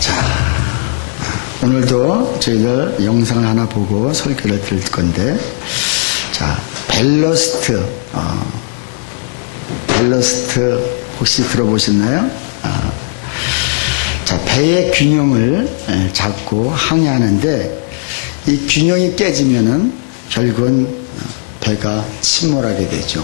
자, 오늘도 저희들 영상을 하나 보고 설교를 드릴 건데, 자, 밸러스트 혹시 들어보셨나요? 자, 배의 균형을 잡고 항해하는데, 이 균형이 깨지면은 결국은 배가 침몰하게 되죠.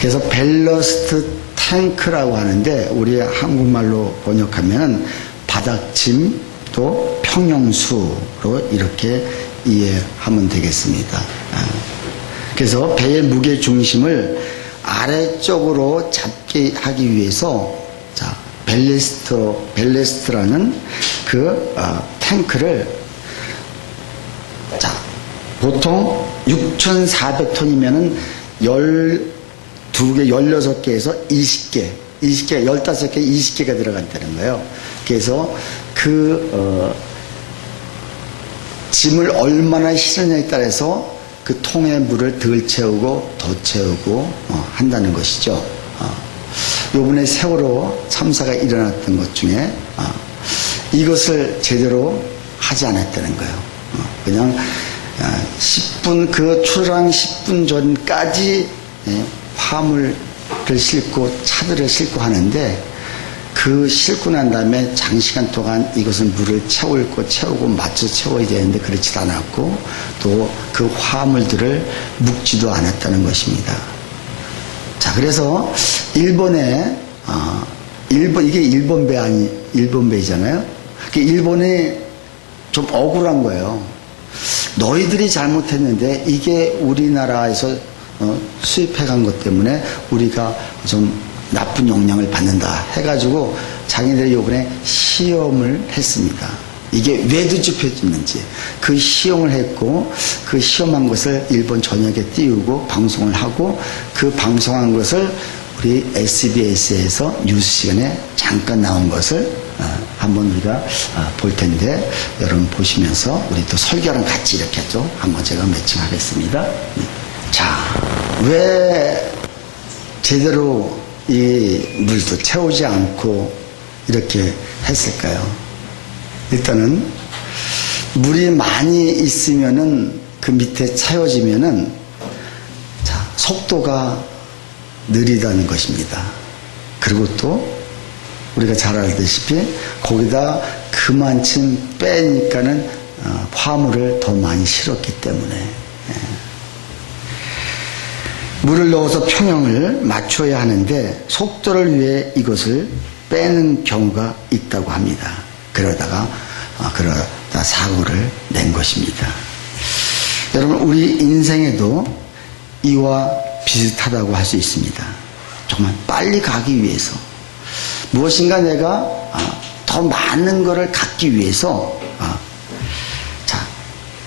그래서 밸러스트 탱크라고 하는데, 우리 한국말로 번역하면 바닥짐 또 평형수로 이렇게 이해하면 되겠습니다. 그래서 배의 무게 중심을 아래쪽으로 잡게 하기 위해서, 자, 밸리스트라는 그 탱크를, 자, 보통 6,400톤이면은 12개, 16개에서 20개, 15개, 20개가 들어간다는 거예요. 그래서 짐을 얼마나 실으냐에 따라서 그 통에 물을 덜 채우고 더 채우고 한다는 것이죠. 요번에 세월호 참사가 일어났던 것 중에 이것을 제대로 하지 않았다는 거예요. 그냥 10분, 그 출항 10분 전까지 화물을 싣고 차들을 싣고 하는데, 그 싣고 난 다음에 장시간 동안 이것은 물을 채우고 맞춰 채워야 되는데 그렇지도 않았고, 또 그 화물들을 묶지도 않았다는 것입니다. 자, 그래서 일본에 이게 일본 배잖아요. 일본이 좀 억울한 거예요. 너희들이 잘못했는데 이게 우리나라에서 수입해 간 것 때문에 우리가 좀 나쁜 영향을 받는다 해가지고 자기들이 이번에 시험을 했습니다. 이게 왜 뒤집혀졌는지 그 시험을 했고, 그 시험한 것을 일본 전역에 띄우고 방송을 하고, 그 방송한 것을 우리 SBS에서 뉴스 시간에 잠깐 나온 것을 한번 우리가 볼 텐데, 여러분 보시면서 우리 또 설교랑 같이 이렇게 또 한번 제가 매칭하겠습니다. 자, 왜 제대로 이 물도 채우지 않고 이렇게 했을까요? 일단은 물이 많이 있으면은 그 밑에 채워지면은, 자, 속도가 느리다는 것입니다. 그리고 또 우리가 잘 알다시피 거기다 그만큼 빼니까는 화물을 더 많이 실었기 때문에 물을 넣어서 평형을 맞춰야 하는데, 속도를 위해 이것을 빼는 경우가 있다고 합니다. 그러다 사고를 낸 것입니다. 여러분, 우리 인생에도 이와 비슷하다고 할 수 있습니다. 정말 빨리 가기 위해서, 무엇인가 내가 더 많은 것을 갖기 위해서, 자,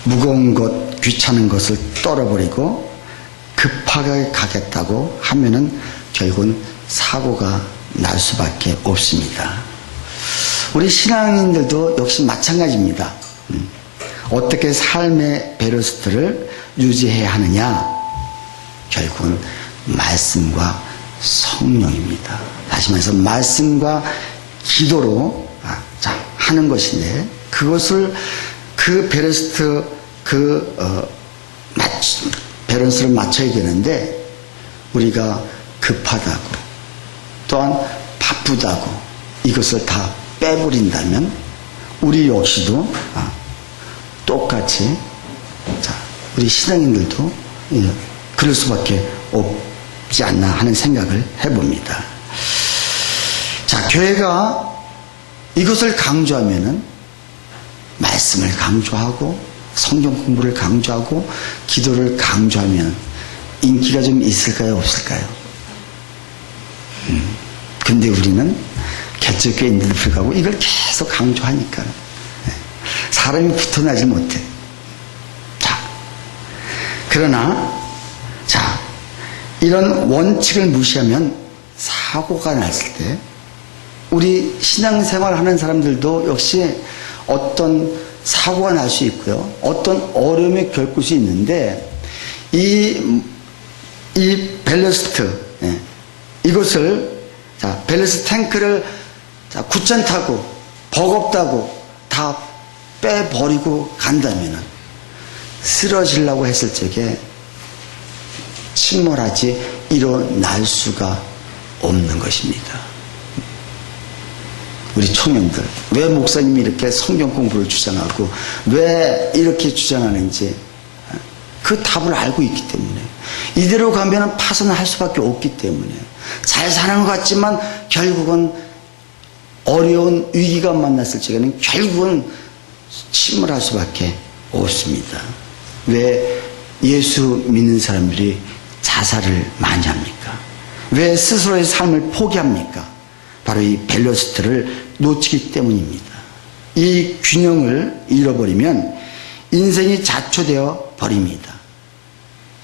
무거운 것, 귀찮은 것을 떨어버리고 급하게 가겠다고 하면은 결국은 사고가 날 수밖에 없습니다. 우리 신앙인들도 역시 마찬가지입니다. 어떻게 삶의 밸러스트를 유지해야 하느냐? 결국은 말씀과 성령입니다. 다시 말해서 말씀과 기도로 하는 것인데, 그것을 그 밸런스를 맞춰야 되는데, 우리가 급하다고 또한 바쁘다고 이것을 다 빼버린다면 우리 역시도 똑같이, 자, 우리 신앙인들도 그럴 수밖에 없지 않나 하는 생각을 해봅니다. 자, 교회가 이것을 강조하면은 말씀을 강조하고 성경 공부를 강조하고 기도를 강조하면 인기가 좀 있을까요, 없을까요? 근데 우리는 개척교회인데도 불구하고 이걸 계속 강조하니까 사람이 붙어나지 못해. 자, 그러나, 자, 이런 원칙을 무시하면 사고가 났을 때 우리 신앙생활 하는 사람들도 역시 어떤 사고가 날 수 있고요, 어떤 어려움을 겪을 수 있는데, 이 밸러스트, 이것을, 자, 밸러스트 탱크를 자, 귀찮다고, 버겁다고 다 빼버리고 간다면은 쓰러지려고 했을 적에 침몰하지 일어날 수가 없는 것입니다. 우리 청년들, 왜 목사님이 이렇게 성경 공부를 주장하고 왜 이렇게 주장하는지 그 답을 알고 있기 때문에, 이대로 가면 파산할 수밖에 없기 때문에, 잘 사는 것 같지만 결국은 어려운 위기가 만났을 적에는 결국은 침몰할 수밖에 없습니다. 왜 예수 믿는 사람들이 자살을 많이 합니까? 왜 스스로의 삶을 포기합니까? 바로 이 밸런스를 놓치기 때문입니다. 이 균형을 잃어버리면 인생이 자초되어 버립니다.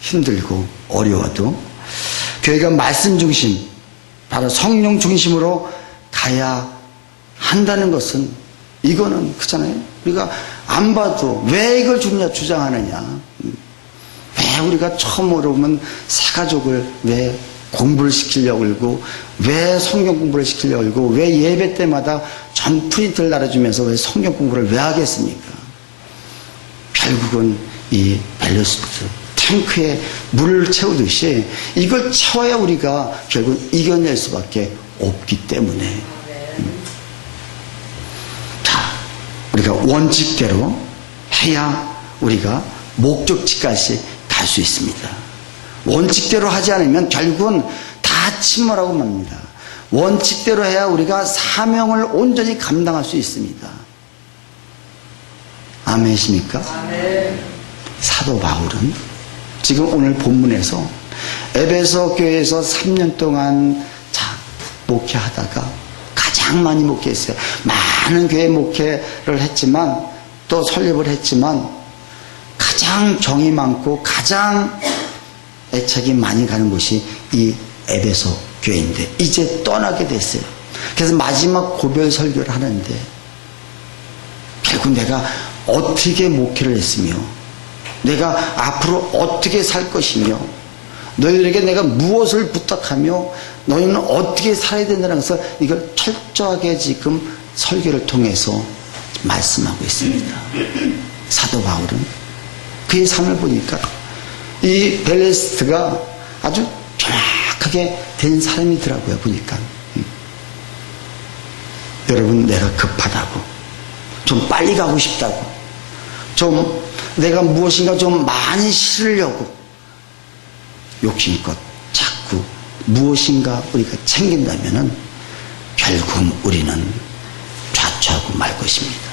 힘들고 어려워도 교회가 말씀 중심, 바로 성령 중심으로 가야 한다는 것은, 이거는 그렇잖아요. 우리가 안 봐도 왜 이걸 주장하느냐, 왜 우리가 처음으로 오면 새가족을 왜 공부를 시키려고 그러고, 왜 성경 공부를 시키려고 그러고, 왜 예배 때마다 전 프린트를 달아주면서 왜 성경 공부를 왜 하겠습니까? 결국은 이 밸런스, 탱크에 물을 채우듯이 이걸 채워야 우리가 결국 이겨낼 수밖에 없기 때문에, 자, 우리가 원칙대로 해야 우리가 목적지까지 갈 수 있습니다. 원칙대로 하지 않으면 결국은 다 침몰하고 맙니다. 원칙대로 해야 우리가 사명을 온전히 감당할 수 있습니다. 아멘이십니까? 아멘. 사도 바울은 지금 오늘 본문에서 에베소 교회에서 3년 동안 목회하다가 가장 많이 목회했어요. 많은 교회 목회를 했지만, 또 설립을 했지만, 가장 정이 많고 가장 애착이 많이 가는 곳이 이 에베소 교회인데, 이제 떠나게 됐어요. 그래서 마지막 고별 설교를 하는데, 결국 내가 어떻게 목회를 했으며, 내가 앞으로 어떻게 살 것이며, 너희들에게 내가 무엇을 부탁하며 너희는 어떻게 살아야 된다는 것을, 이걸 철저하게 지금 설교를 통해서 말씀하고 있습니다. 사도 바울은 그의 삶을 보니까 이 밸런스가 아주 정확하게 된 사람이더라고요. 보니까 여러분, 내가 급하다고, 좀 빨리 가고 싶다고, 좀 내가 무엇인가 좀 많이 실으려고 욕심껏 자꾸 무엇인가 우리가 챙긴다면은 결국은 우리는 좌초하고 말 것입니다.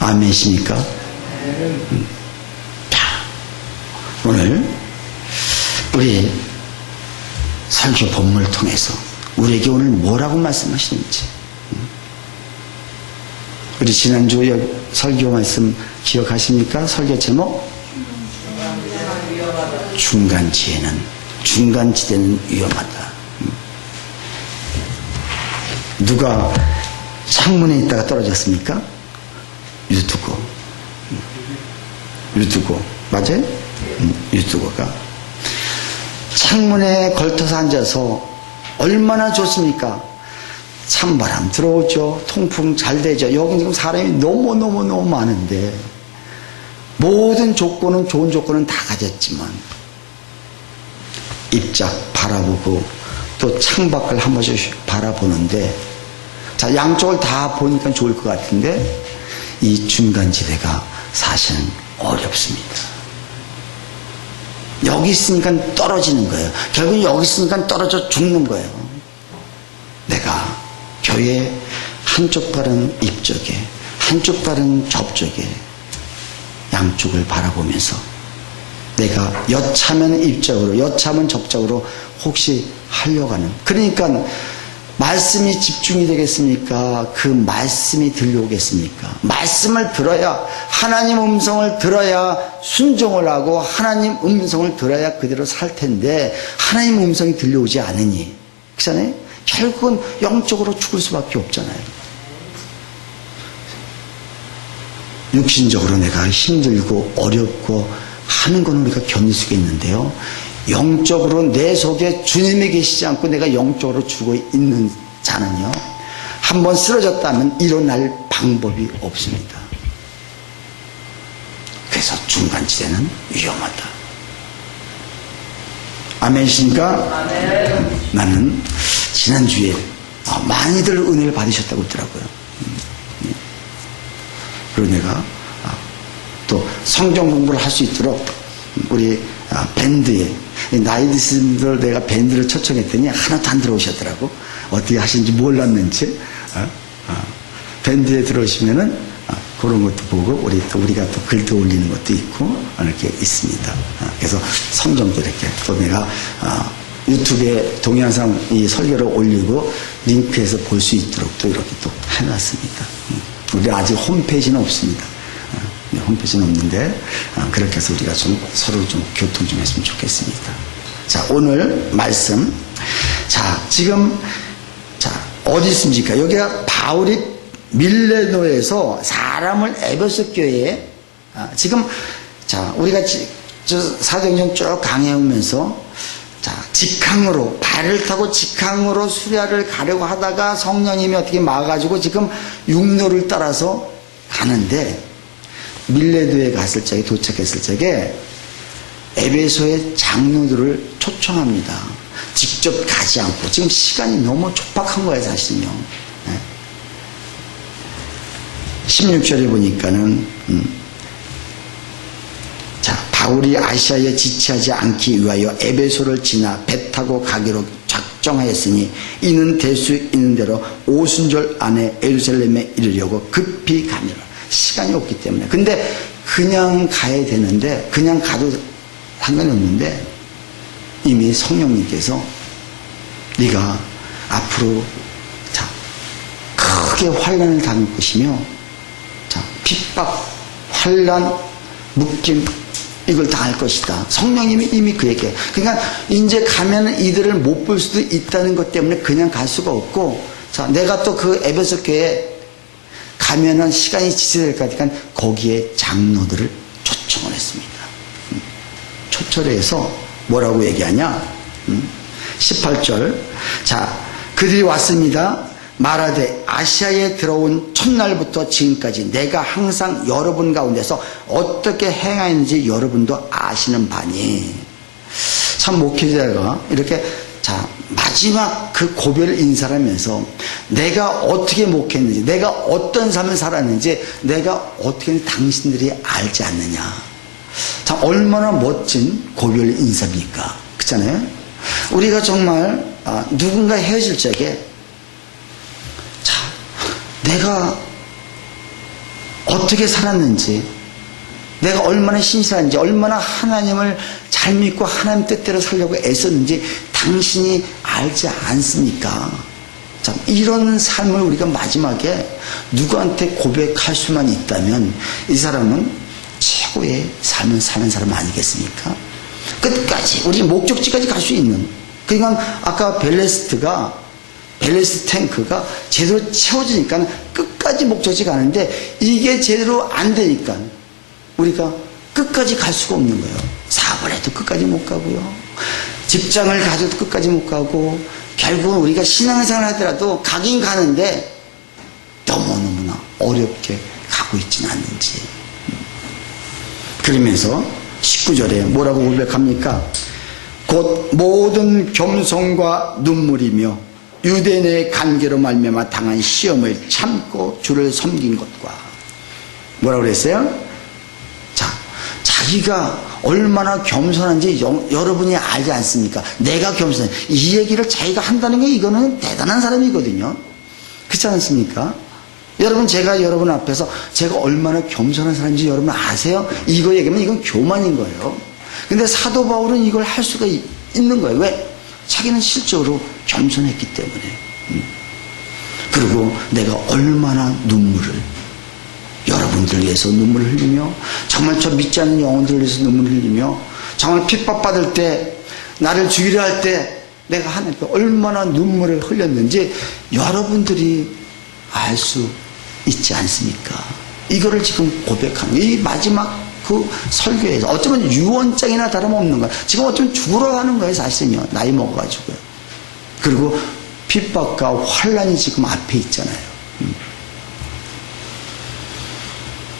아멘이십니까? 자, 오늘 우리 설교 본문을 통해서 우리에게 오늘 뭐라고 말씀하시는지, 우리 지난주 설교 말씀 기억하십니까? 설교 제목, 중간지대는 위험하다. 누가 창문에 있다가 떨어졌습니까? 유두고 맞아요? 유두고가 창문에 걸터서 앉아서 얼마나 좋습니까? 찬바람 들어오죠. 통풍 잘 되죠. 여기 지금 사람이 너무 많은데, 모든 조건은, 좋은 조건은 다 가졌지만 입작 바라보고 또 창밖을 한 번씩 바라보는데, 자, 양쪽을 다 보니까 좋을 것 같은데 이 중간지대가 사실은 어렵습니다. 여기 있으니까 떨어지는 거예요. 결국 여기 있으니까 떨어져 죽는 거예요. 내가 교회 한쪽 발은 이쪽에, 한쪽 발은 저쪽에, 양쪽을 바라보면서 내가 여차면 이쪽으로, 여차면 저쪽으로 혹시 하려고 하는, 그러니까 말씀이 집중이 되겠습니까? 그 말씀이 들려오겠습니까? 말씀을 들어야, 하나님 음성을 들어야 순종을 하고, 하나님 음성을 들어야 그대로 살 텐데, 하나님 음성이 들려오지 않으니, 그렇잖아요? 결국은 영적으로 죽을 수밖에 없잖아요. 육신적으로 내가 힘들고 어렵고 하는 건 우리가 견딜 수가 있는데요, 영적으로 내 속에 주님이 계시지 않고 내가 영적으로 죽어 있는 자는요, 한번 쓰러졌다면 일어날 방법이 없습니다. 그래서 중간지대는 위험하다. 아멘이십니까? 아멘. 나는 지난주에 많이들 은혜를 받으셨다고 했더라고요. 그리고 내가 또 성경 공부를 할 수 있도록 우리 밴드에 나이 드신 분들 내가 밴드를 초청했더니 하나도 안 들어오셨더라고. 어떻게 하시는지 몰랐는지. 밴드에 들어오시면은 그런 것도 보고 우리가 또 글도 올리는 것도 있고 이렇게 있습니다. 그래서 성경도 이렇게 또 내가 유튜브에 동영상 이 설교를 올리고 링크해서 볼 수 있도록 또 이렇게 또 해놨습니다. 우리 아직 홈페이지는 없습니다. 홈페이지는 없는데 그렇게 해서 우리가 좀 서로 좀 교통 좀 했으면 좋겠습니다. 자, 오늘 말씀. 자, 지금 자 어디 있습니까? 여기가 바울이 밀레노에서 사람을 에베소 교회에 지금 자 우리가 저 사도행전 쭉 강해오면서 자 직항으로 발을 타고 직항으로 수리아를 가려고 하다가 성령님이 어떻게 막아가지고 지금 육로를 따라서 가는데 밀레노에 갔을 적에 도착했을 적에 에베소의 장로들을 초청합니다. 직접 가지 않고 지금 시간이 너무 촉박한 거예요, 사실은요. 16절에 보니까는 자 바울이 아시아에 지체하지 않기 위하여 에베소를 지나 배 타고 가기로 작정하였으니 이는 될 수 있는 대로 오순절 안에 예루살렘에 이르려고 급히 가니라. 시간이 없기 때문에. 근데 그냥 가야 되는데 그냥 가도 상관이 없는데 이미 성령님께서 네가 앞으로 자 크게 환난을 당할 것이며 자 핍박, 환난, 묶임 이걸 당할 것이다. 성령님이 이미 그에게 그러니까 이제 가면 이들을 못 볼 수도 있다는 것 때문에 그냥 갈 수가 없고 자 내가 또 그 에베소 교회에 가면은 시간이 지체될 것 같으니까 거기에 장로들을 초청을 했습니다. 초청을 해서 뭐라고 얘기하냐? 18절. 자, 그들이 왔습니다. 말하되 아시아에 들어온 첫날부터 지금까지 내가 항상 여러분 가운데서 어떻게 행하였는지 여러분도 아시는 바니. 참 목회자가 이렇게 자 마지막 그 고별 인사를 하면서 내가 어떻게 목했는지 내가 어떤 삶을 살았는지 내가 어떻게 했는지 당신들이 알지 않느냐. 참 얼마나 멋진 고별 인사입니까? 그렇잖아요. 우리가 정말 누군가 헤어질 적에 자 내가 어떻게 살았는지 내가 얼마나 신실한지 얼마나 하나님을 잘 믿고 하나님 뜻대로 살려고 애썼는지 당신이 알지 않습니까? 참 이런 삶을 우리가 마지막에 누구한테 고백할 수만 있다면 이 사람은 최고의 삶을 사는 사람 아니겠습니까? 끝까지 우리 목적지까지 갈 수 있는 그러니까 아까 벨레스트 탱크가 제대로 채워지니까 끝까지 목적지 가는데 이게 제대로 안 되니까 우리가 끝까지 갈 수가 없는 거예요. 사업을 해도 끝까지 못 가고요. 직장을 가져도 끝까지 못 가고 결국은 우리가 신앙생활을 하더라도 가긴 가는데 너무너무나 어렵게 가고 있지는 않는지. 그러면서 19절에 뭐라고 고백합니까? 곧 모든 겸손과 눈물이며 유대인의 관계로 말미암아 당한 시험을 참고 주를 섬긴 것과 뭐라고 그랬어요? 자, 자기가 얼마나 겸손한지 여러분이 알지 않습니까? 내가 겸손해. 이 얘기를 자기가 한다는 게 이거는 대단한 사람이거든요. 그렇지 않습니까? 여러분 제가 여러분 앞에서 제가 얼마나 겸손한 사람인지 여러분 아세요? 이거 얘기하면 이건 교만인 거예요. 근데 사도 바울은 이걸 할 수가 있는 거예요. 왜? 자기는 실적으로 겸손했기 때문에. 그리고 내가 얼마나 눈물을 여러분들 위해서 눈물을 흘리며 정말 저 믿지 않는 영혼들을 위해서 눈물을 흘리며 정말 핍박받을 때 나를 죽이려 할 때 내가 하나님께 얼마나 눈물을 흘렸는지 여러분들이 알 수 있지 않습니까? 이거를 지금 고백하는 이 마지막 그 설교에서 어쩌면 유언장이나 다름없는 거야. 지금 어쩌면 죽으러 가는 거예요, 사실은요. 나이 먹어가지고요. 그리고 핍박과 환란이 지금 앞에 있잖아요.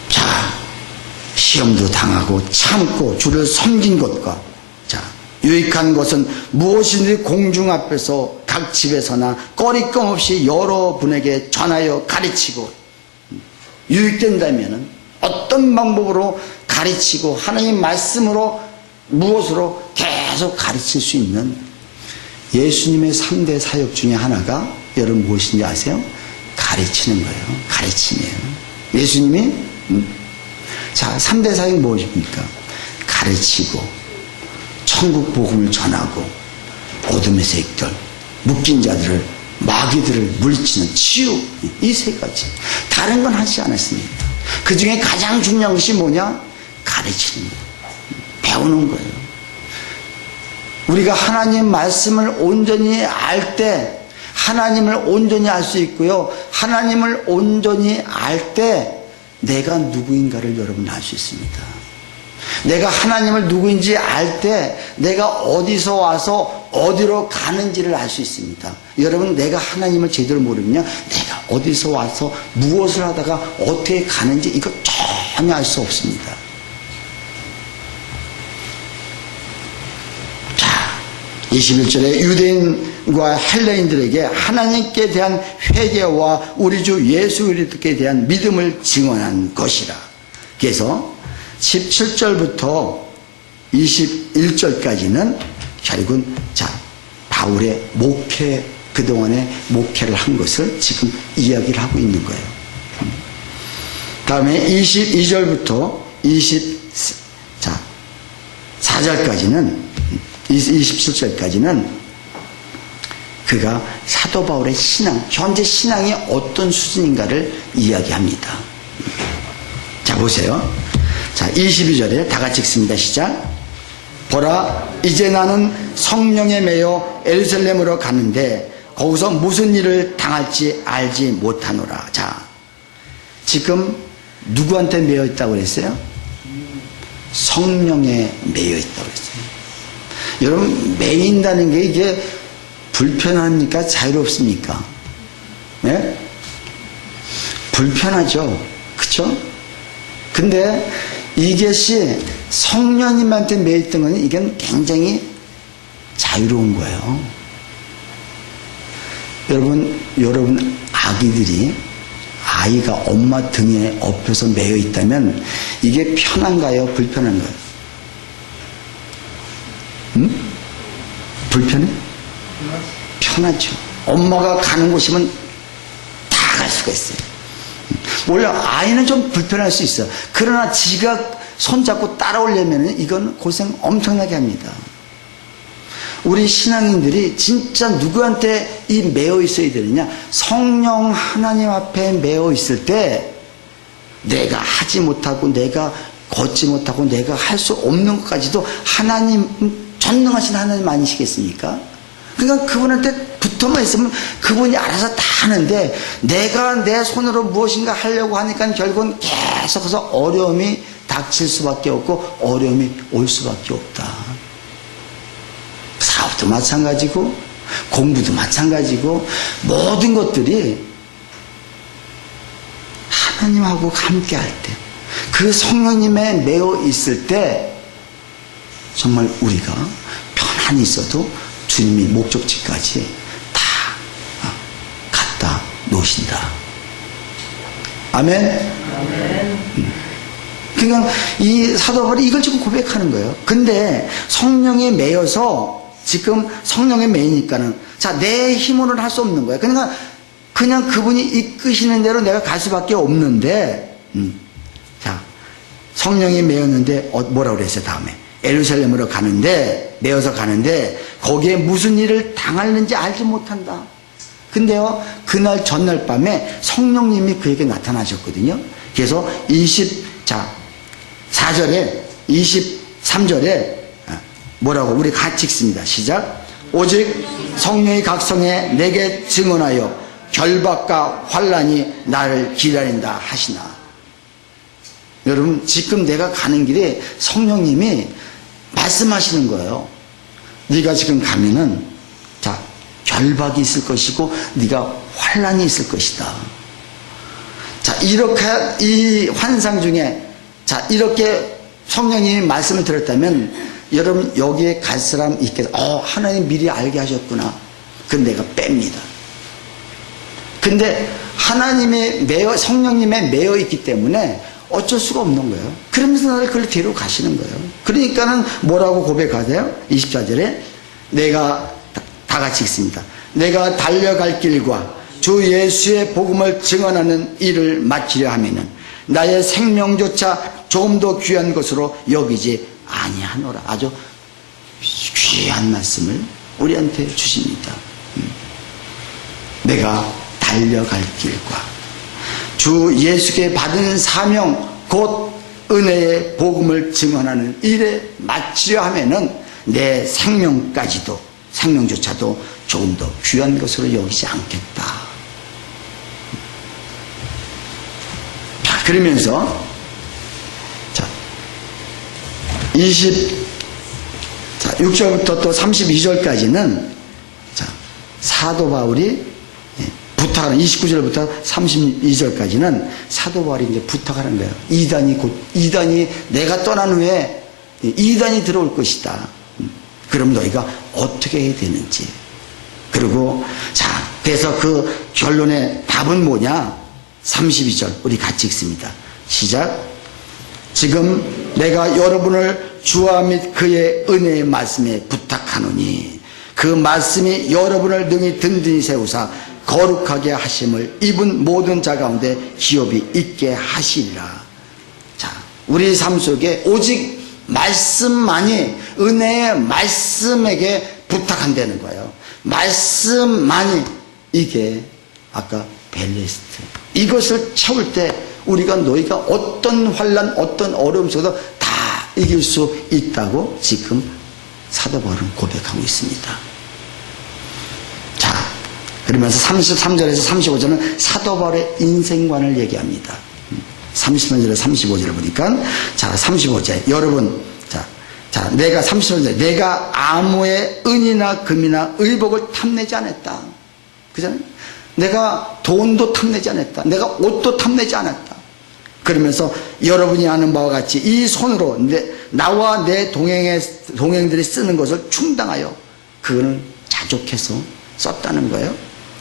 자, 시험도 당하고 참고 주를 섬긴 것과, 자, 유익한 것은 무엇이든지 공중 앞에서 각 집에서나 꺼리낌 없이 여러분에게 전하여 가르치고, 유익된다면은 어떤 방법으로 가르치고 하나님 말씀으로 무엇으로 계속 가르칠 수 있는 예수님의 3대 사역 중에 하나가 여러분 무엇인지 아세요? 가르치는 거예요. 가르침이에요. 예수님이 자, 3대 사역이 무엇입니까? 가르치고 천국 복음을 전하고 어둠의 세력들, 묶인 자들을, 마귀들을 물리치는 치유, 이 세 가지. 다른 건 하지 않았습니다. 그 중에 가장 중요한 것이 뭐냐? 가르치는 거예요. 배우는 거예요. 우리가 하나님 말씀을 온전히 알 때 하나님을 온전히 알 수 있고요. 하나님을 온전히 알 때 내가 누구인가를 여러분 알 수 있습니다. 내가 하나님을 누구인지 알 때 내가 어디서 와서 어디로 가는지를 알 수 있습니다. 여러분, 내가 하나님을 제대로 모르면요, 내가 어디서 와서 무엇을 하다가 어떻게 가는지 이거 전혀 알 수 없습니다. 자, 21절에 유대인과 헬레인들에게 하나님께 대한 회개와 우리 주 예수 그리스도께 대한 믿음을 증언한 것이라. 그래서 17절부터 21절까지는 결국은 자, 바울의 목회, 그동안의 목회를 한 것을 지금 이야기를 하고 있는 거예요. 다음에 22절부터 4절까지는 27절까지는 그가 사도 바울의 신앙, 현재 신앙이 어떤 수준인가를 이야기합니다. 자, 보세요. 자, 22절에 다 같이 읽습니다. 시작. 보라, 이제 나는 성령에 매여 예루살렘으로 가는데 거기서 무슨 일을 당할지 알지 못하노라. 자, 지금 누구한테 매여 있다고 그랬어요? 성령에 매여 있다고 그랬어요. 여러분, 매인다는 게 이게 불편합니까? 자유롭습니까? 네? 불편하죠. 그쵸? 근데 이것이 성령님한테 매였던 거는 이건 굉장히 자유로운 거예요. 여러분 아기들이, 아이가 엄마 등에 엎여서 매여 있다면 이게 편한가요? 불편한가요? 불편해? 편하죠. 엄마가 가는 곳이면 다 갈 수가 있어요. 물론 아이는 좀 불편할 수 있어. 그러나 지가 손잡고 따라오려면 이건 고생 엄청나게 합니다. 우리 신앙인들이 진짜 누구한테 이 매여 있어야 되느냐? 성령 하나님 앞에 매여 있을 때 내가 하지 못하고 내가 걷지 못하고 내가 할 수 없는 것까지도 하나님, 전능하신 하나님 아니시겠습니까? 그러니까 그분한테 붙어만 있으면 그분이 알아서 다 하는데 내가 내 손으로 무엇인가 하려고 하니까 결국은 계속해서 어려움이 닥칠 수밖에 없고 어려움이 올 수밖에 없다. 사업도 마찬가지고 공부도 마찬가지고 모든 것들이 하나님하고 함께 할 때, 그 성령님에 매여 있을 때 정말 우리가 편안히 있어도 주님이 목적지까지 다 갖다 놓으신다. 아멘? 그러니까 이 사도 바울이 이걸 지금 고백하는 거예요. 근데 성령에 매여서 지금 성령에 매이니까는 자, 내 힘으로는 할 수 없는 거예요. 그러니까 그냥 그분이 이끄시는 대로 내가 갈 수밖에 없는데 자, 성령이 매였는데 뭐라고 그랬어요? 다음에 예루살렘으로 가는데, 매어서 가는데 거기에 무슨 일을 당하는지 알지 못한다. 근데요, 그날 전날 밤에 성령님이 그에게 나타나셨거든요. 그래서 4절에 23절에 뭐라고 우리 같이 읽습니다. 시작. 오직 성령이 각성에 내게 증언하여 결박과 환란이 나를 기다린다 하시나. 여러분, 지금 내가 가는 길에 성령님이 말씀하시는 거예요. 네가 지금 가면은 자, 결박이 있을 것이고 네가 환난이 있을 것이다. 자, 이렇게 이 환상 중에 자, 이렇게 성령님이 말씀을 들었다면 여러분 여기에 갈 사람 있겠어. 하나님 미리 알게 하셨구나. 그건 내가 뺍니다. 근데 하나님의 성령님의 매여 있기 때문에 어쩔 수가 없는 거예요. 그러면서 나를 그걸 데려가시는 거예요. 그러니까는 뭐라고 고백하세요? 24절에 내가 다 같이 읽습니다. 내가 달려갈 길과 주 예수의 복음을 증언하는 일을 마치려 하면은 나의 생명조차 조금 더 귀한 것으로 여기지 아니하노라. 아주 귀한 말씀을 우리한테 주십니다. 내가 달려갈 길과 주 예수께 받은 사명 곧 은혜의 복음을 증언하는 일에 마치려 하면은 내 생명조차도 조금 더 귀한 것으로 여기지 않겠다. 자, 그러면서 자 6절부터 또 32절까지는 자, 사도 바울이 부탁하는 29절부터 32절까지는 사도 바울이 이제 부탁하는 거예요. 이단이 내가 떠난 후에 이단이 들어올 것이다. 그럼 너희가 어떻게 해야 되는지. 그리고 자, 그래서 그 결론의 답은 뭐냐? 32절 우리 같이 읽습니다. 시작. 지금 내가 여러분을 주와 및 그의 은혜의 말씀에 부탁하노니 그 말씀이 여러분을 능히 든든히 세우사 거룩하게 하심을 입은 모든 자 가운데 기업이 있게 하시리라. 자, 우리 삶 속에 오직 말씀만이 은혜의 말씀에게 부탁한다는 거예요. 말씀만이 이게 아까 벨레스트 이것을 채울 때 우리가 너희가 어떤 환난 어떤 어려움 속에도 다 이길 수 있다고 지금 사도 바울은 고백하고 있습니다. 자, 그러면서 33절에서 35절은 사도 바울의 인생관을 얘기합니다. 33절에서 35절을 보니까 자 35절 여러분 자 내가 35절 내가 아무의 은이나 금이나 의복을 탐내지 않았다. 그잖아요. 내가 돈도 탐내지 않았다. 내가 옷도 탐내지 않았다. 그러면서 여러분이 아는 바와 같이 이 손으로 나와 내 동행들이 쓰는 것을 충당하여 그거는 자족해서 썼다는 거예요.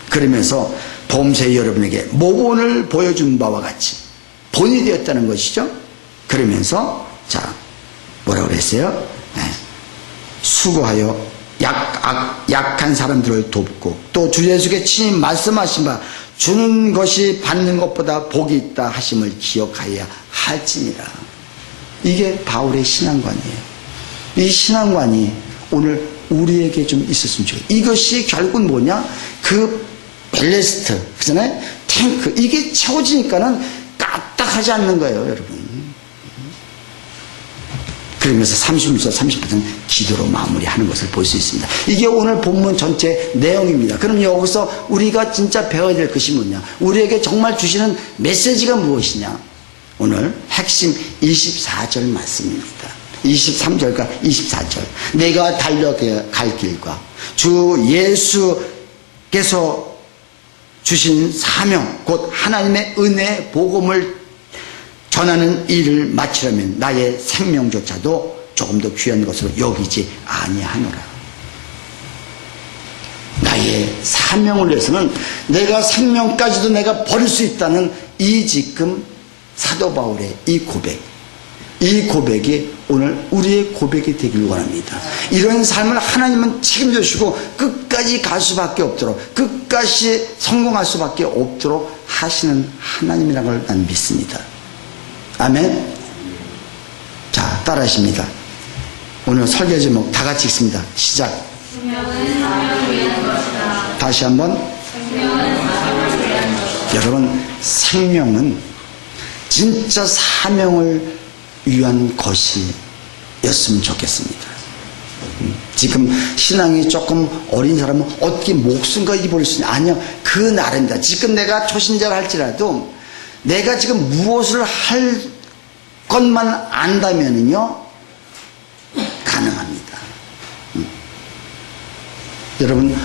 그러면서 범세 여러분에게 모본을 보여준 바와 같이 본이 되었다는 것이죠. 그러면서 자 뭐라고 그랬어요? 네. 수고하여 약한 사람들을 돕고 또 주 예수께 친히 말씀하신 바 주는 것이 받는 것보다 복이 있다 하심을 기억하여야 할지니라. 이게 바울의 신앙관이에요. 이 신앙관이 오늘 우리에게 좀 있었으면 좋겠어요. 이것이 결국은 뭐냐? 그 벨레스트, 그잖아요? 탱크, 이게 채워지니까는 까딱하지 않는 거예요, 여러분. 그러면서 36절, 38절은 기도로 마무리하는 것을 볼 수 있습니다. 이게 오늘 본문 전체 내용입니다. 그럼 여기서 우리가 진짜 배워야 될 것이 뭐냐? 우리에게 정말 주시는 메시지가 무엇이냐? 오늘 핵심 24절 말씀입니다. 23절과 24절. 내가 달려갈 길과 주 예수께서 주신 사명, 곧 하나님의 은혜 복음을 전하는 일을 마치려면 나의 생명조차도 조금 더 귀한 것으로 여기지 아니하노라. 나의 사명을 위해서는 내가 생명까지도 내가 버릴 수 있다는 이 지금 사도 바울의 이 고백이 오늘 우리의 고백이 되길 원합니다. 이런 삶을 하나님은 책임져 주시고 끝까지 갈 수밖에 없도록 끝까지 성공할 수밖에 없도록 하시는 하나님이라는 걸 난 믿습니다. 아멘. 자, 따라하십니다. 오늘 설교 제목 다 같이 읽습니다. 시작. 다시 한번. 여러분, 생명은 진짜 사명을 위한 것이었으면 좋겠습니다. 지금 신앙이 조금 어린 사람은 어떻게 목숨까지 버릴 수 있냐? 아니요, 그 나름이다. 지금 내가 초신자를 할지라도 내가 지금 무엇을 것만 안다면요 가능합니다. 여러분,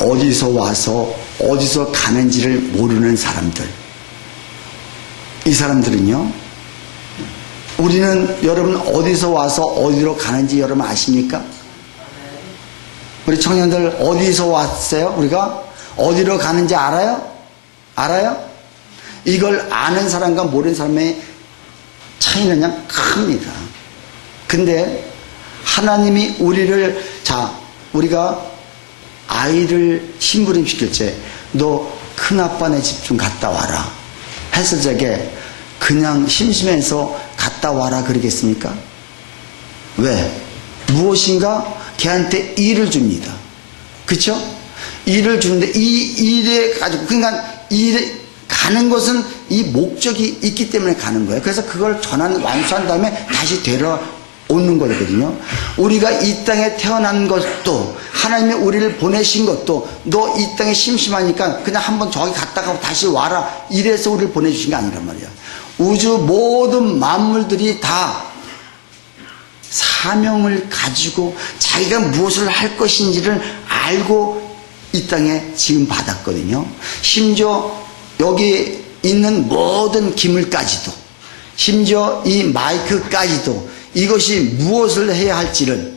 어디서 와서 어디서 가는지를 모르는 사람들, 이 사람들은요, 우리는 여러분 어디서 와서 어디로 가는지 여러분 아십니까? 우리 청년들 어디서 왔어요? 우리가 어디로 가는지 알아요? 알아요? 이걸 아는 사람과 모르는 사람의 차이는 그냥 큽니다. 근데 하나님이 우리를, 우리가 아이를 심부름 시킬 때 너 큰아빠네 집 좀 갔다 와라 했을 적에 그냥 심심해서 갔다 와라 그러겠습니까? 왜? 무엇인가 걔한테 일을 줍니다. 그쵸? 일을 주는데 이 일에 가지고, 그러니까 일에 가는 것은 이 목적이 있기 때문에 가는 거예요. 그래서 그걸 완수한 다음에 다시 되돌아오는 거거든요. 우리가 이 땅에 태어난 것도, 하나님이 우리를 보내신 것도, 너 이 땅에 심심하니까 그냥 한번 저기 갔다가 다시 와라 이래서 우리를 보내주신 게 아니란 말이야. 우주 모든 만물들이 다 사명을 가지고 자기가 무엇을 할 것인지를 알고 이 땅에 지금 받았거든요. 심지어 여기 있는 모든 기물까지도, 심지어 이 마이크까지도 이것이 무엇을 해야 할지를,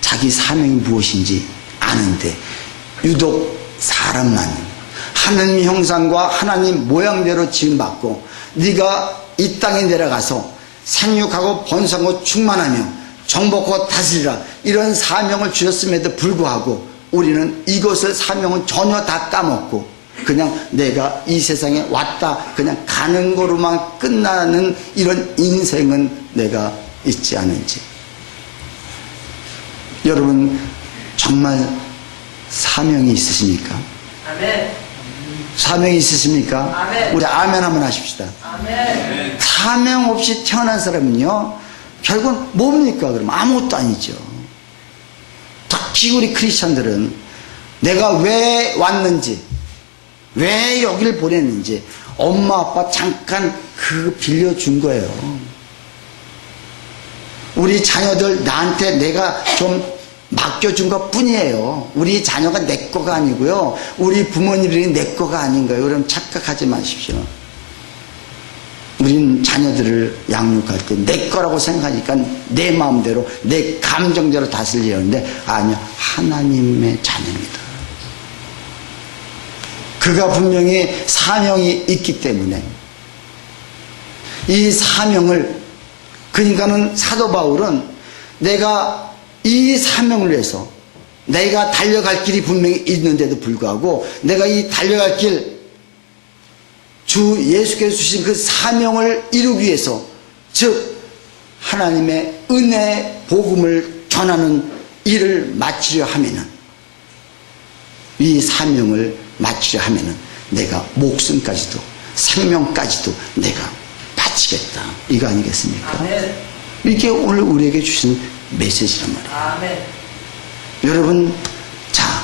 자기 사명이 무엇인지 아는데 유독 사람만 하나님 형상과 하나님 모양대로 지음받고 네가 이 땅에 내려가서 생육하고 번성하고 충만하며 정복하고 다스리라, 이런 사명을 주셨음에도 불구하고 우리는 이것을, 사명은 전혀 다 까먹고 그냥 내가 이 세상에 왔다 그냥 가는 거로만 끝나는 이런 인생은 내가 있지 않은지. 여러분 정말 사명이 있으십니까? 아멘. 사명이 있으십니까? 아멘. 우리 아멘 한번 하십시다. 아멘. 사명 없이 태어난 사람은요 결국은 뭡니까? 그러면 아무것도 아니죠. 특히 우리 크리스찬들은 내가 왜 왔는지, 왜 여기를 보냈는지 엄마 아빠 잠깐 그 빌려준 거예요. 우리 자녀들 나한테 내가 좀 맡겨준 것 뿐이에요. 우리 자녀가 내 거가 아니고요, 우리 부모님들이 내 거가 아닌 거예요. 그럼 착각하지 마십시오. 우린 자녀들을 양육할 때 내 거라고 생각하니까 내 마음대로 내 감정대로 다스리려는데 아니요, 하나님의 자녀입니다. 그가 분명히 사명이 있기 때문에 이 사명을, 그러니까는 사도 바울은 내가 이 사명을 위해서 내가 달려갈 길이 분명히 있는데도 불구하고 내가 이 달려갈 길, 주 예수께서 주신 그 사명을 이루기 위해서, 즉 하나님의 은혜 복음을 전하는 일을 마치려 하면은, 이 사명을 마치려 하면은 내가 목숨까지도 생명까지도 내가 바치겠다, 이거 아니겠습니까? 아멘. 이게 오늘 우리에게 주신 메시지란 말이에요. 아멘. 여러분, 자,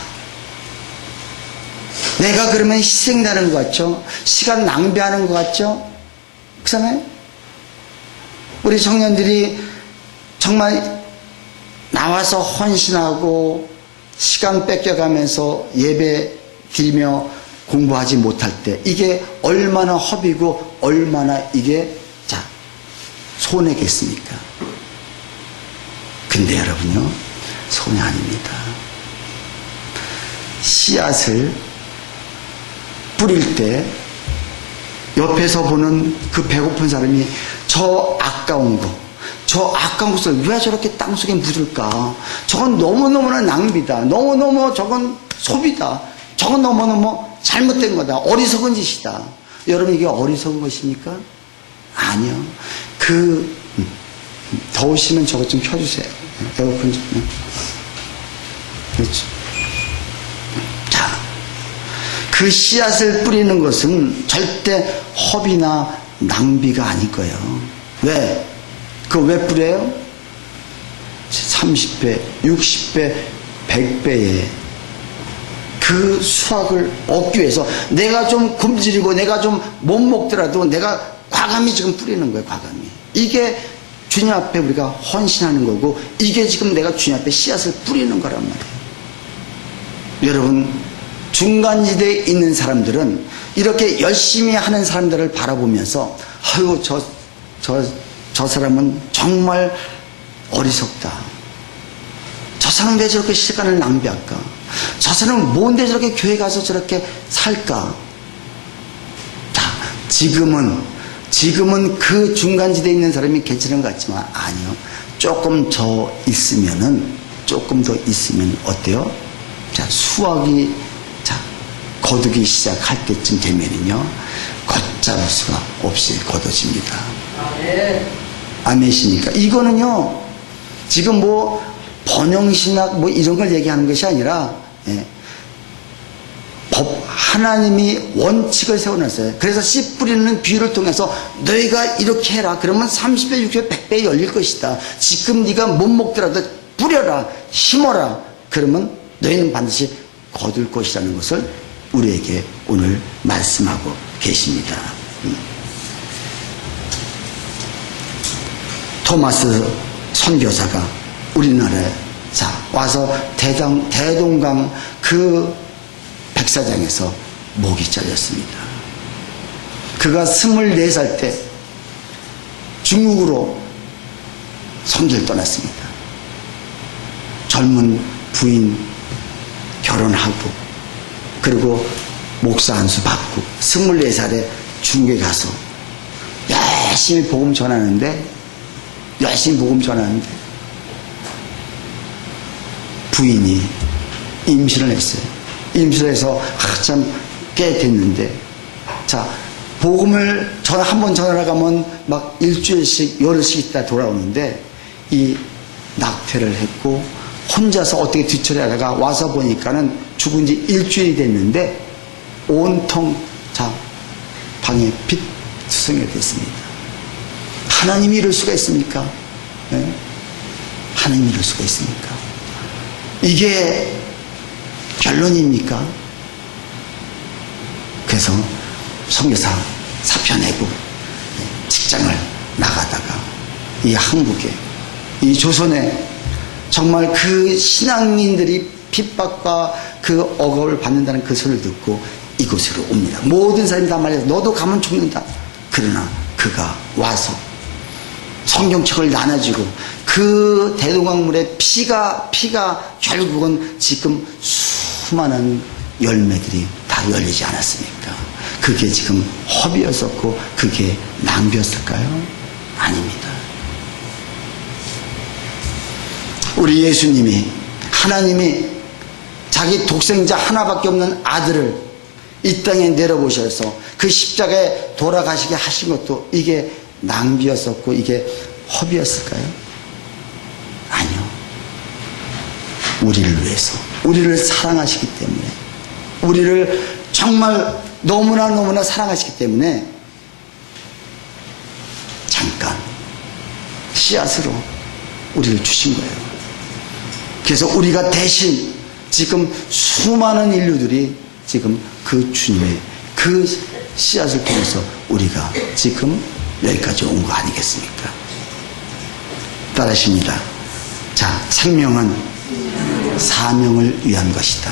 내가 그러면 희생하는 것 같죠? 시간 낭비하는 것 같죠? 그렇잖아요? 우리 청년들이 정말 나와서 헌신하고 시간 뺏겨가면서 예배 드리며 공부하지 못할 때 이게 얼마나 허비고 얼마나 이게 손해겠습니까? 근데 여러분요, 손해 아닙니다. 씨앗을 뿌릴 때 옆에서 보는 그 배고픈 사람이 저 아까운 것을 왜 저렇게 땅속에 묻을까? 저건 너무너무나 낭비다. 너무너무 저건 소비다. 저건 너무너무 잘못된 거다. 어리석은 짓이다. 여러분, 이게 어리석은 것입니까? 아니요. 더우시면 저것 좀 켜주세요. 에어컨 좀. 그렇죠. 자, 그 씨앗을 뿌리는 것은 절대 허비나 낭비가 아닐 거예요. 왜? 그거 왜 뿌려요? 30배, 60배, 100배의 그 수확을 얻기 위해서 내가 좀 굶주리고 내가 좀 못 먹더라도 내가 과감히 지금 뿌리는 거예요. 과감히. 이게 주님 앞에 우리가 헌신하는 거고, 이게 지금 내가 주님 앞에 씨앗을 뿌리는 거란 말이에요. 여러분, 중간지대에 있는 사람들은 이렇게 열심히 하는 사람들을 바라보면서 아유 저 사람은 정말 어리석다. 저 사람은 왜 저렇게 시간을 낭비할까? 저 사람은 뭔데 저렇게 교회 가서 저렇게 살까? 자, 지금은 그 중간지대에 있는 사람이 괜찮은 것 같지만 아니요. 조금 더 있으면 어때요? 자, 수확이 거두기 시작할 때쯤 되면은요, 걷잡을 수가 없이 거둬집니다. 아멘이십니까? 이거는요, 지금 뭐 번영신학 뭐 이런 걸 얘기하는 것이 아니라, 하나님이 원칙을 세워놨어요. 그래서 씨 뿌리는 비유를 통해서 너희가 이렇게 해라. 그러면 30배, 60배, 100배 열릴 것이다. 지금 네가 못 먹더라도 뿌려라. 심어라. 그러면 너희는 반드시 거둘 것이라는 것을 우리에게 오늘 말씀하고 계십니다. 토마스 선교사가 우리나라에 와서 대동강 그 백사장에서 목이 잘렸습니다. 그가 24살 때 중국으로 선교를 떠났습니다. 젊은 부인 결혼하고 그리고 목사 안수 받고 24살에 중국에 가서 열심히 복음 전하는데 부인이 임신을 했어요. 임신을 해서 한참 꽤 됐는데, 복음을 한번 전하러 가면 막 일주일씩 열흘씩 있다 돌아오는데, 이 낙태를 했고 혼자서 어떻게 뒤처리하다가 와서 보니까는 죽은 지 일주일이 됐는데 온통 방에 빛투성이가 됐습니다. 하나님이 이럴 수가 있습니까? 네? 하나님이 이럴 수가 있습니까? 이게 결론입니까? 그래서 선교사 사표 내고 직장을 나가다가 이 한국에, 이 조선에 정말 그 신앙인들이 핍박과 그 억압을 받는다는 그 소리를 듣고 이곳으로 옵니다. 모든 사람이 다 말해서 너도 가면 죽는다. 그러나 그가 와서 성경책을 나눠주고 그 대동강물의 피가 결국은 지금 수많은 열매들이 다 열리지 않았습니까? 그게 지금 허비였었고 그게 낭비였을까요? 아닙니다. 우리 예수님이, 하나님이 자기 독생자 하나밖에 없는 아들을 이 땅에 내려보셔서 그 십자가에 돌아가시게 하신 것도 이게 낭비였었고 이게 허비였을까요? 아니요. 우리를 위해서, 우리를 사랑하시기 때문에, 우리를 정말 너무나 사랑하시기 때문에 잠깐 씨앗으로 우리를 주신 거예요. 그래서 우리가 대신 지금 수많은 인류들이 지금 그 주님의 그 씨앗을 통해서 우리가 지금 여기까지 온 거 아니겠습니까? 따라하십니다. 자, 생명은 사명을 위한 것이다.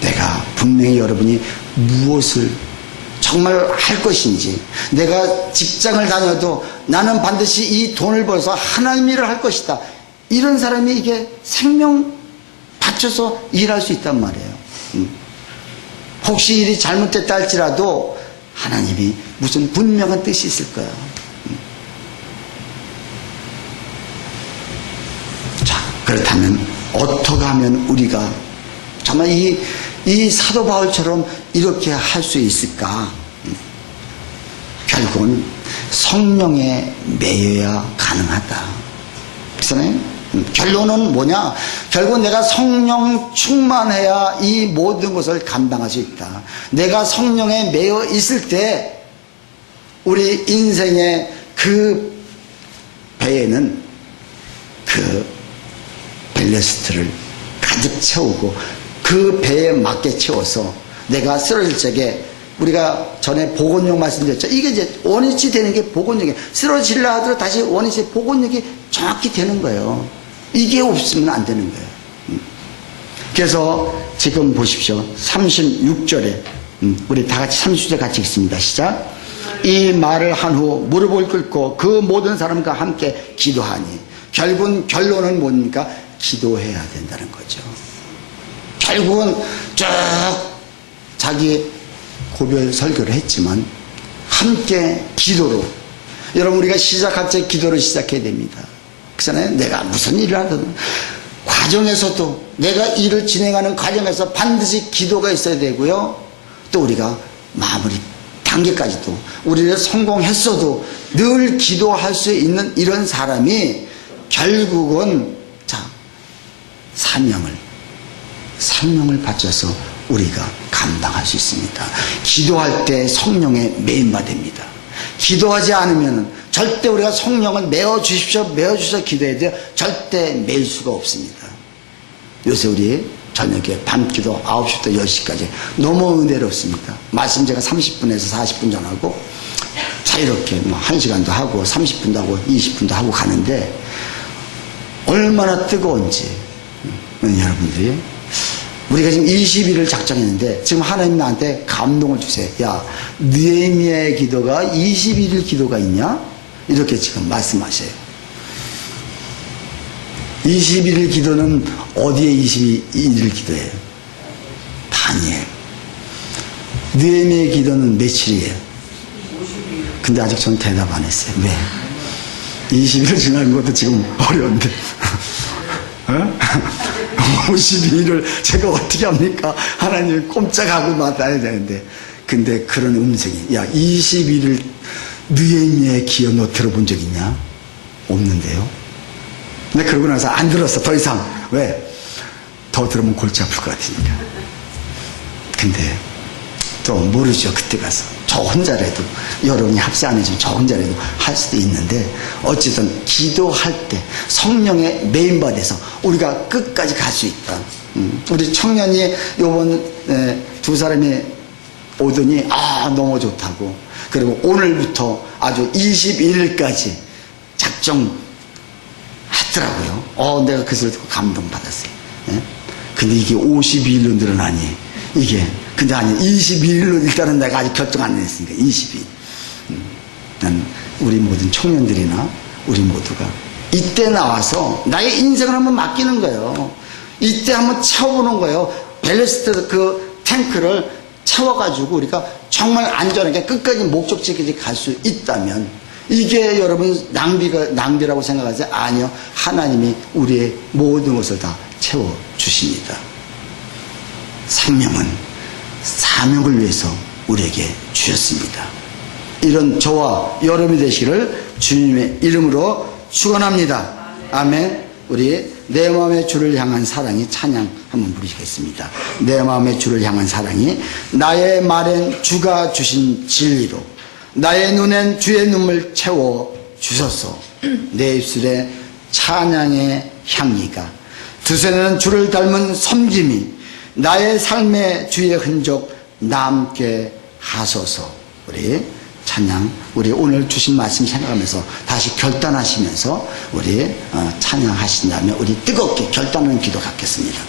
내가 분명히 여러분이 무엇을 정말 할 것인지, 내가 직장을 다녀도 나는 반드시 이 돈을 벌어서 하나님 일을 할 것이다. 이런 사람이 이게 생명 바쳐서 일할 수 있단 말이에요. 혹시 일이 잘못됐다 할지라도 하나님이 무슨 분명한 뜻이 있을 거야. 자, 그렇다면 어떻게 하면 우리가 정말 이 사도 바울처럼 이렇게 할 수 있을까? 결국은 성령에 매여야 가능하다. 그렇잖아요? 결론은 뭐냐? 결국 내가 성령 충만해야 이 모든 것을 감당할 수 있다. 내가 성령에 매여 있을 때 우리 인생의 그 배에는 그 벨레스트를 가득 채우고 그 배에 맞게 채워서 내가 쓰러질 적에 우리가 전에 복원력 말씀드렸죠. 이게 이제 원위치 되는 게 복원력이에요. 쓰러질라 하더라도 다시 원위치 복원력이 정확히 되는 거예요. 이게 없으면 안 되는 거예요. 그래서 지금 보십시오. 36절에 우리 다 같이 30절 같이 읽습니다. 시작. 이 말을 한 후 무릎을 꿇고 그 모든 사람과 함께 기도하니 결론은 뭡니까? 기도해야 된다는 거죠. 결국은 쭉 자기 고별 설교를 했지만 함께 기도로 여러분 우리가 시작할 때 기도를 시작해야 됩니다. 그렇잖아요. 내가 무슨 일을 하든 과정에서도 내가 일을 진행하는 과정에서 반드시 기도가 있어야 되고요. 또 우리가 마무리 단계까지도 우리를 성공했어도 늘 기도할 수 있는 이런 사람이 결국은 사명을 바쳐서 우리가 감당할 수 있습니다. 기도할 때 성령에 매인받습니다. 기도하지 않으면 절대 우리가 성령을 메어주십시오 기도해야 돼요. 절대 매일 수가 없습니다. 요새 우리 저녁에 밤기도 9시부터 10시까지 너무 은혜롭습니다. 말씀 제가 30분에서 40분 전하고 자유롭게 1시간도 하고 30분도 하고 20분도 하고 가는데 얼마나 뜨거운지 여러분들이 우리가 지금 20일을 작정했는데 지금 하나님 나한테 감동을 주세요. 야, 느헤미야의 기도가 21일 기도가 있냐? 이렇게 지금 말씀하셔요. 21일 기도는 어디에 21일 기도예요? 다니엘. 느헤미야의 기도는 며칠이에요? 근데 아직 전 대답 안 했어요. 왜? 20일을 지나는 것도 지금 어려운데 52일을 제가 어떻게 합니까? 하나님 꼼짝하고 맡아야 되는데 근데 그런 음성이 야 21일 느헤미야의 기도 너 들어본 적 있냐? 없는데요. 근데 그러고 나서 안 들었어. 더 이상. 왜? 더 들으면 골치 아플 것 같으니까. 근데 또 모르죠. 그때 가서 저 혼자라도 여러분이 합세 안 해주면 저 혼자라도 할 수도 있는데 어쨌든 기도할 때 성령에 메인받아서 우리가 끝까지 갈 수 있다. 우리 청년이 요번 두 사람이 오더니 너무 좋다고 그리고 오늘부터 아주 21일까지 작정했더라고요. 내가 그것을 듣고 감동받았어요. 근데 이게 52일로 늘어나니 이게 근데 아니 22일로 일단은 내가 아직 결정 안 했으니까 22일. 난 우리 모든 청년들이나 우리 모두가 이때 나와서 나의 인생을 한번 맡기는 거예요. 이때 한번 채워보는 거예요. 밸리스트 그 탱크를 채워가지고 우리가 정말 안전하게 끝까지 목적지까지 갈 수 있다면 이게 여러분 낭비라고 생각하세요? 아니요. 하나님이 우리의 모든 것을 다 채워주십니다. 생명은 사명을 위해서 우리에게 주셨습니다. 이런 저와 여러분이 되시기를 주님의 이름으로 축원합니다. 아멘. 우리 내 마음의 주를 향한 사랑이 찬양 한번 부르시겠습니다. 내 마음의 주를 향한 사랑이 나의 말엔 주가 주신 진리로 나의 눈엔 주의 눈물 채워 주소서. 내 입술에 찬양의 향기가 두손에는 주를 닮은 섬김이 나의 삶의 주의 흔적 남게 하소서. 우리 찬양 우리 오늘 주신 말씀 생각하면서 다시 결단하시면서 우리 찬양하신다면 우리 뜨겁게 결단하는 기도 갖겠습니다.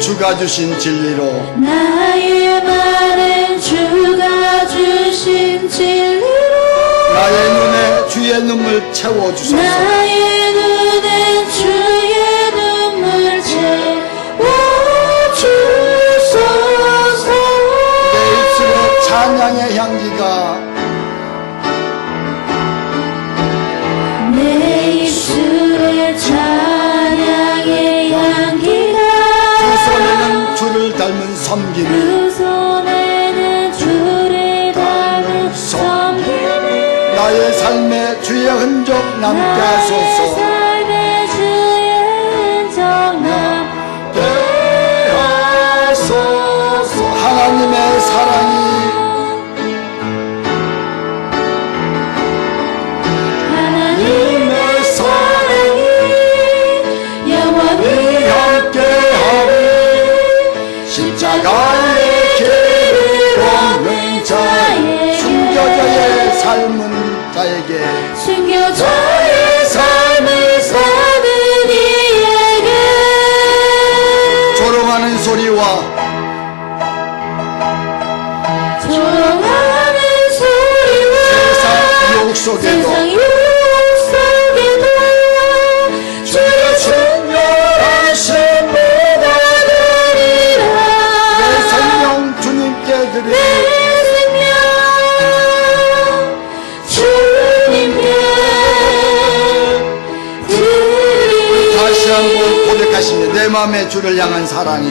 주가 주신 진리로 나의 말은 주가 주신 진리로 나의 눈에 주의 눈물 채워주소서. 나의 눈에 주의 눈물 채워주소서. 내 입술에 찬양의 향기가 내 입술에 찬양의 향기가 주를 닮은 섬김이 그 손에는 주를 닮은 섬김이 나의 삶에 주의 흔적 남게 나의 하소서. 삶에 주의 흔적 남게 하소서. 하나님의 사랑이 하나님의 사랑이 영원히 함께하리. 십자가의 길을 걷는 자의 숨겨져의 삶은 자에게 숨겨져의 삶을 사는 이에게 조롱하는 소리와 조롱하는 소리와 세상 유혹 속에도 세상 유혹 속에도 주의 중요하심을 받으리라. 내 생명 주님께 드리리. 내 생명 주님께 드리리. 다시 한번 고백하십니다. 내 마음에 주를 향한 사랑이